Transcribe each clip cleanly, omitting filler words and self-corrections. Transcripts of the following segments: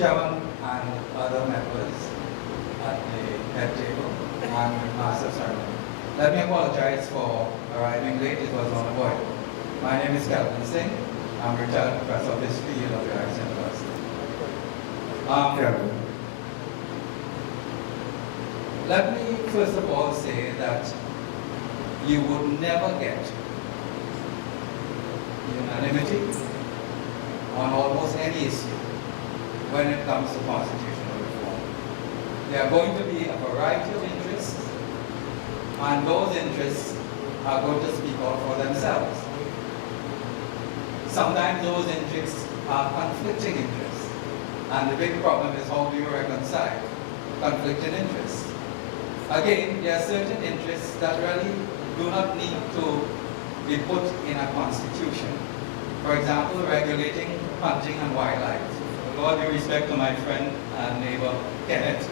Chairman and other members at the head table and master ceremony. Let me apologize for arriving late. It was unavoidable. My name is Kelvin Singh. I'm retired professor of history at the Rice University. Let me first of all say that you would never get unanimity on almost any issue when it comes to constitutional reform. There are going to be a variety of interests, and those interests are going to speak out for themselves. Sometimes those interests are conflicting interests, and the big problem is how do you reconcile conflicting interests. Again, there are certain interests that really do not need to be put in a constitution. For example, regulating hunting and wildlife. With all due respect to my friend and neighbor, Kenneth,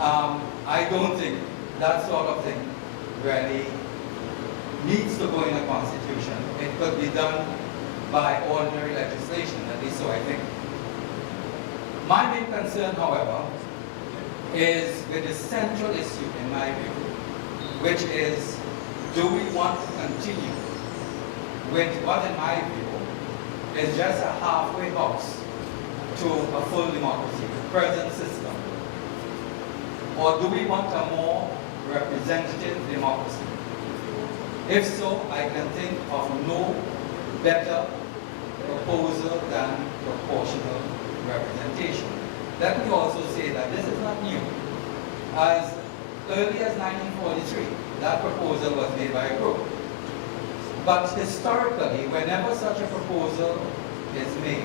I don't think that sort of thing really needs to go in a constitution. It could be done by ordinary legislation, at least so I think. My main concern, however, is with the central issue in my view, which is, do we want to continue with what in my view is just a halfway house to a full democracy, the present system? Or do we want a more representative democracy? If so, I can think of no better proposal than proportional representation. Let me also say that this is not new. As early as 1943, that proposal was made by a group. But historically, whenever such a proposal is made,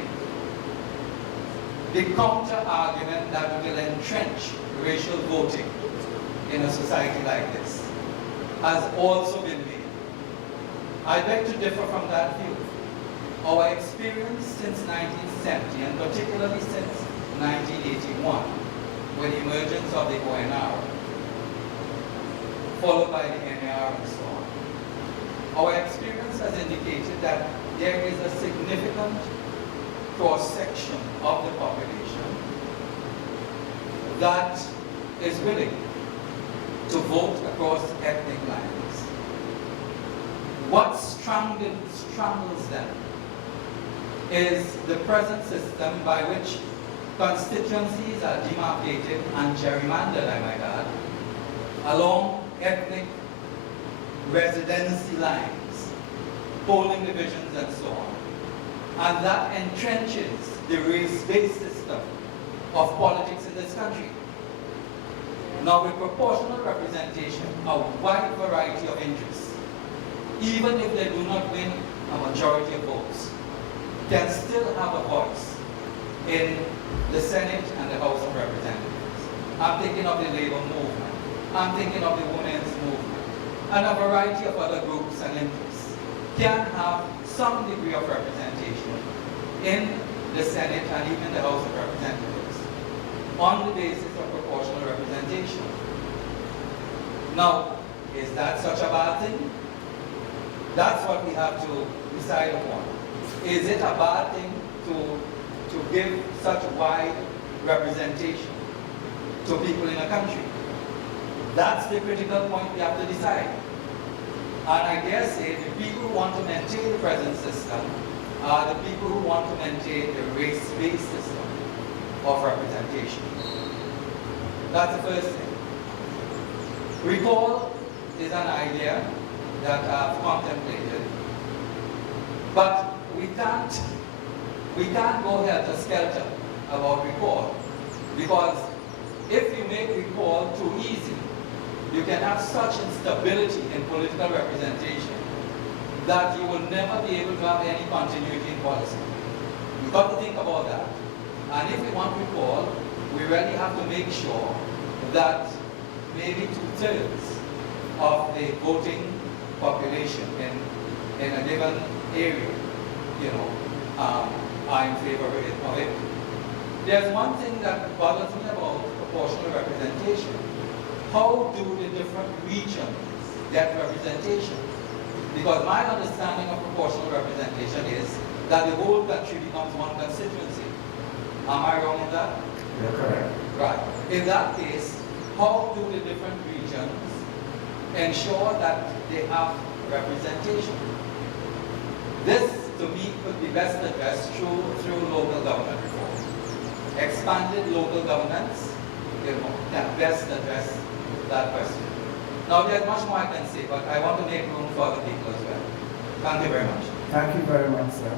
the counter-argument that will entrench racial voting in a society like this has also been made. I beg to differ from that view. Our experience since 1970, and particularly since 1981, with the emergence of the ONR, followed by the NAR and so on, our experience has indicated that there is a significant cross-section of the population that is willing to vote across ethnic lines. What strangles them is the present system by which constituencies are demarcated and gerrymandered, I might add, along ethnic residency lines, polling divisions and so on. And that entrenches the race-based system of politics in this country. Now, with proportional representation, a wide variety of interests, even if they do not win a majority of votes, can still have a voice in the Senate and the House of Representatives. I'm thinking of the labor movement. I'm thinking of the women's movement. And a variety of other groups and interests can have some degree of representation in the Senate and even the House of Representatives on the basis of proportional representation. Now, is that such a bad thing? That's what we have to decide upon. Is it a bad thing to give such wide representation to people in a country? That's the critical point we have to decide. And I dare say the people who want to maintain the present system are the people who want to maintain the race-based system of representation. That's the first thing. Recall is an idea that I've contemplated, but we can't go helter-skelter about recall, because if you make recall too easy, you can have such instability in political representation that you will never be able to have any continuity in policy. You've got to think about that. And if we want recall, we really have to make sure that maybe 2/3 of the voting population in a given area, are in favor of it. There's one thing that bothers me about proportional representation. How do the different regions get representation? Because my understanding of proportional representation is that the whole country becomes one constituency. Am I wrong in that? You're correct. Right. In that case, how do the different regions ensure that they have representation? This, to me, could be best addressed through local government reform. Expanded local governments, can best address that question. Now, there's much more I can say, but I want to make room for other people as well. Thank you very much. Thank you very much, sir.